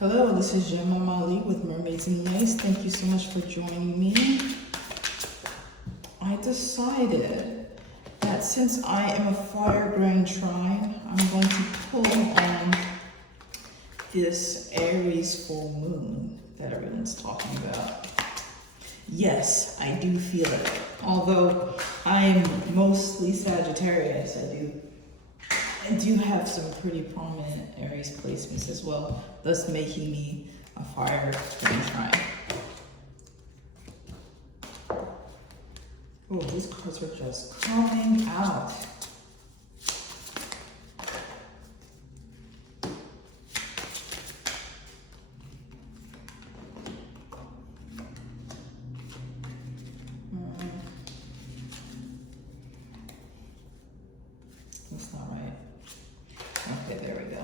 Hello, this is M.A.L.E.E with Mermaids in the Ice. Thank you so much for joining me. I decided that since I am a Fire Grand Trine, I'm going to pull on this Aries full moon that everyone's talking about. Yes, I do feel it. Although I'm mostly Sagittarius, I do have some pretty prominent Aries placements as well, thus making me a Fire Grand Trine. Oh, these cards are just coming out. That's not right. Okay, there we go.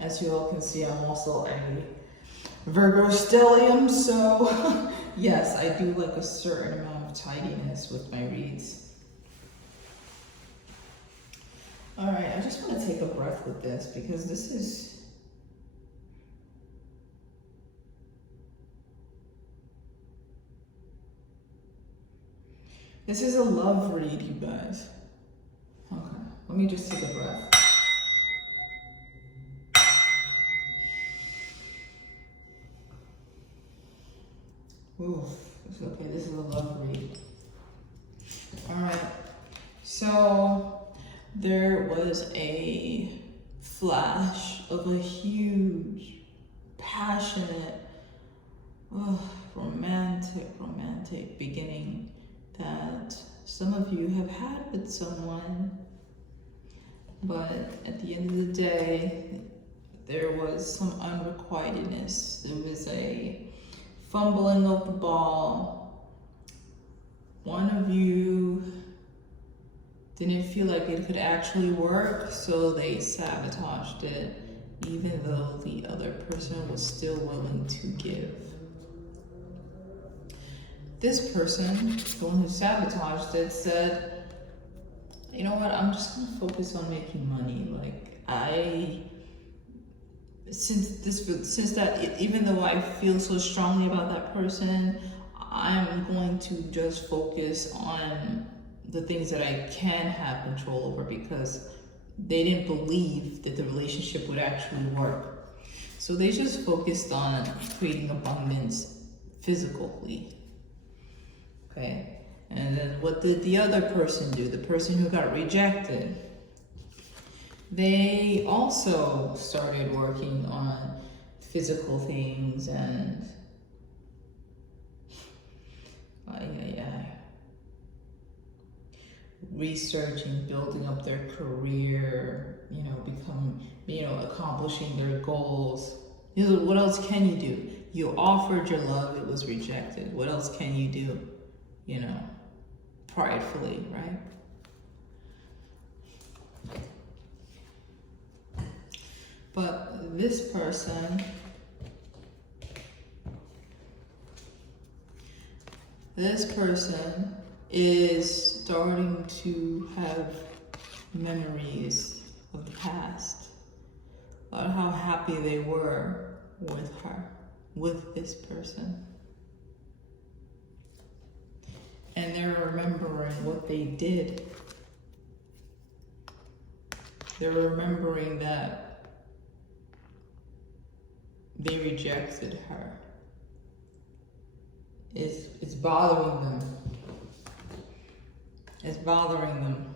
As you all can see, I'm also a Virgo stellium, so yes, I do like a certain amount of tidiness with my reads. All right, I just want to take a breath with this because this is a love read, you guys. Okay, let me just take a breath. Ooh, okay, this is a love read. All right, so there was a flash of a huge, passionate, romantic beginning that some of you have had with someone, but at the end of the day, there was some unrequitedness. There was a fumbling of the ball. One of you didn't feel like it could actually work, so they sabotaged it, even though the other person was still willing to give. This person, the one who sabotaged it, said, you know what, I'm just gonna focus on making money. Even though I feel so strongly about that person, I'm going to just focus on the things that I can have control over because they didn't believe that the relationship would actually work. So they just focused on creating abundance physically. Okay, and then what did the other person do? The person who got rejected. They also started working on physical things and researching, building up their career, accomplishing their goals. What else can you do? You offered your love, it was rejected. What else can you do? Pridefully, right? But this person is starting to have memories of the past, about how happy they were with this person. And they're remembering what they did. They're remembering that they rejected her. It's bothering them. It's bothering them.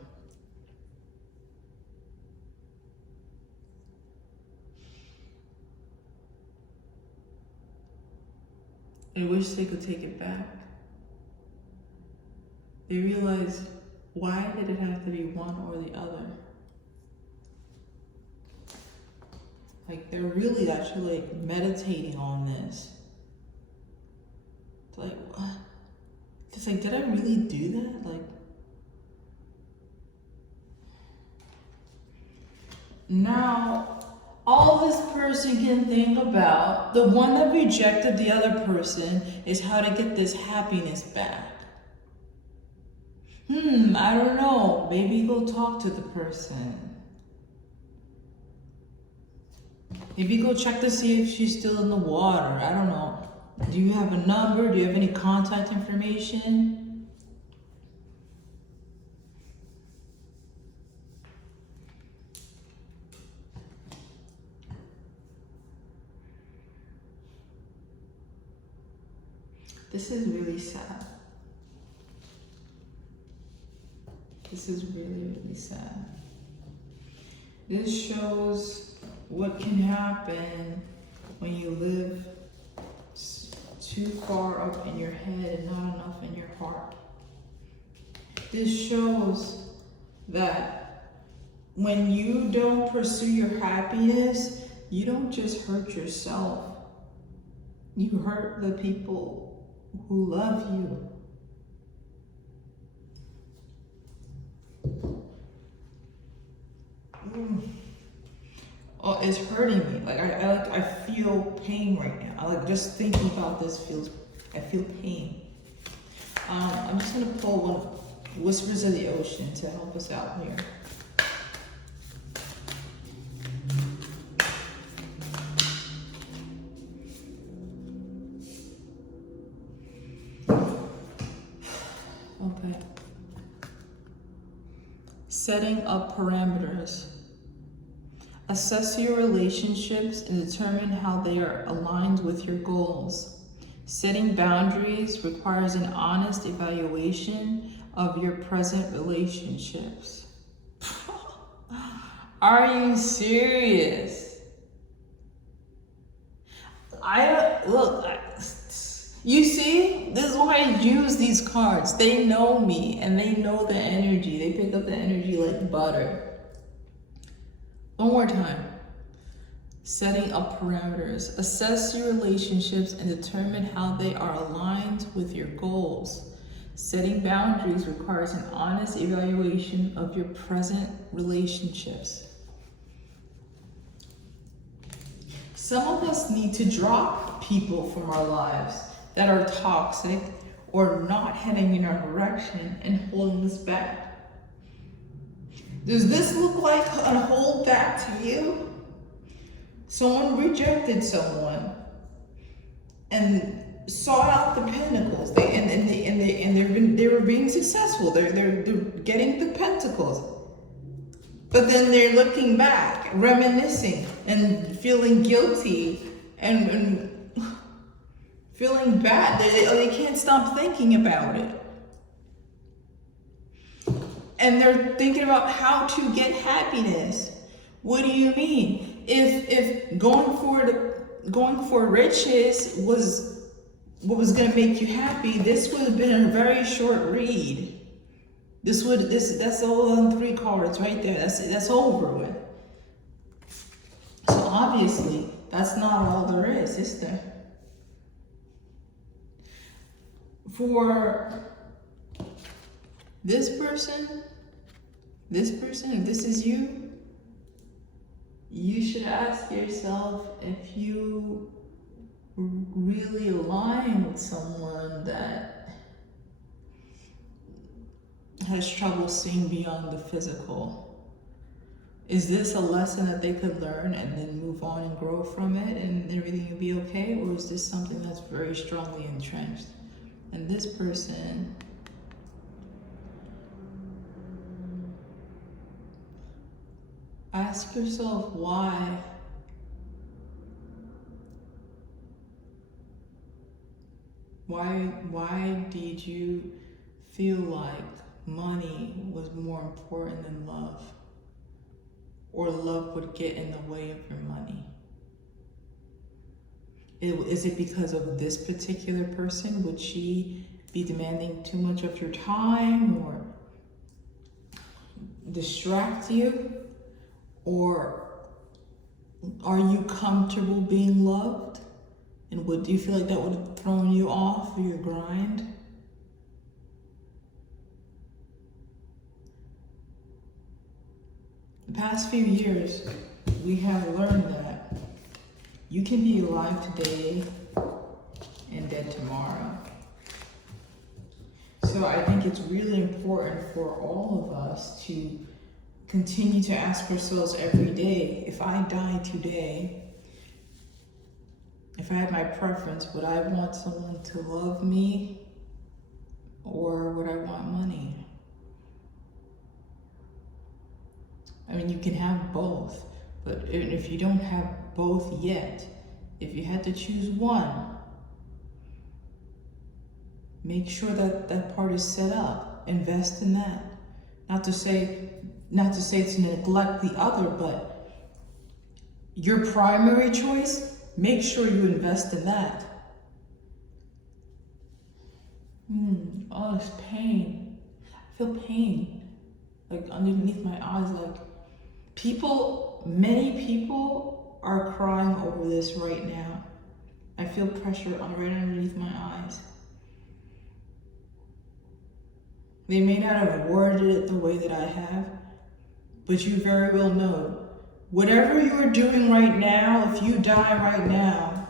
I wish they could take it back. They realize, why did it have to be one or the other? They're really actually meditating on this. It's like, what? It's like, did I really do that? Now, all this person can think about, the one that rejected the other person, is how to get this happiness back. I don't know. Maybe go talk to the person. Maybe go check to see if she's still in the water. I don't know. Do you have a number? Do you have any contact information? This is really sad. This is really, really sad. This shows what can happen when you live too far up in your head and not enough in your heart. This shows that when you don't pursue your happiness, you don't just hurt yourself. You hurt the people who love you. Oh, it's hurting me. Like I feel pain right now. I like just thinking about this I feel pain. I'm just gonna pull one of Whispers of the Ocean to help us out here. Okay. Setting up parameters. Assess your relationships and determine how they are aligned with your goals. Setting boundaries requires an honest evaluation of your present relationships. Are you serious? You see, this is why I use these cards. They know me and they know the energy. They pick up the energy like butter. One more time. Setting up parameters. Assess your relationships and determine how they are aligned with your goals. Setting boundaries requires an honest evaluation of your present relationships. Some of us need to drop people from our lives that are toxic or not heading in our direction and holding us back. Does this look like a hold back to you? Someone rejected someone and sought out the pinnacles. They were being successful. They're getting the pentacles. But then they're looking back, reminiscing, and feeling guilty and feeling bad. They can't stop thinking about it. And they're thinking about how to get happiness. What do you mean? If going for riches was what was going to make you happy, this would have been a very short read. That's all on 3 cards right there. That's over with. So obviously, that's not all there is there? For this person, if this is you, you should ask yourself if you really align with someone that has trouble seeing beyond the physical. Is this a lesson that they could learn and then move on and grow from it and everything will be okay? Or is this something that's very strongly entrenched? And this person, ask yourself why. Why did you feel like money was more important than love? Or love would get in the way of your money? Is it because of this particular person? Would she be demanding too much of your time or distract you? Or are you comfortable being loved? And do you feel like that would have thrown you off your grind? The past few years, we have learned that You can be alive today and dead tomorrow. So I think it's really important for all of us to continue to ask ourselves every day, if I die today, if I had my preference, would I want someone to love me or would I want money? I mean, you can have both, but if you don't have both yet, if you had to choose one, make sure that that part is set up. Invest in that. Not to say it's to neglect the other, but your primary choice, make sure you invest in that. Oh, it's pain. I feel pain, like underneath my eyes. Like many people are crying over this right now. I feel pressure right underneath my eyes. They may not have worded it the way that I have, but you very well know, whatever you're doing right now, if you die right now,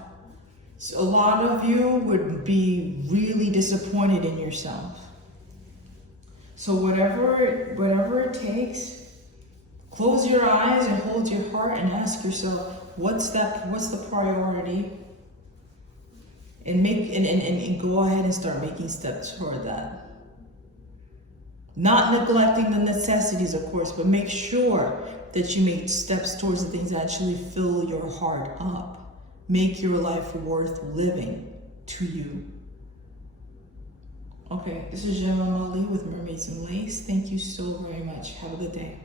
a lot of you would be really disappointed in yourself. So whatever it takes, close your eyes and hold your heart and ask yourself, what's the priority? And go ahead and start making steps toward that. Not neglecting the necessities, of course, but make sure that you make steps towards the things that actually fill your heart up. Make your life worth living to you. Okay, this is M.A.L.E.E with Mermaids and Lace. Thank you so very much. Have a good day.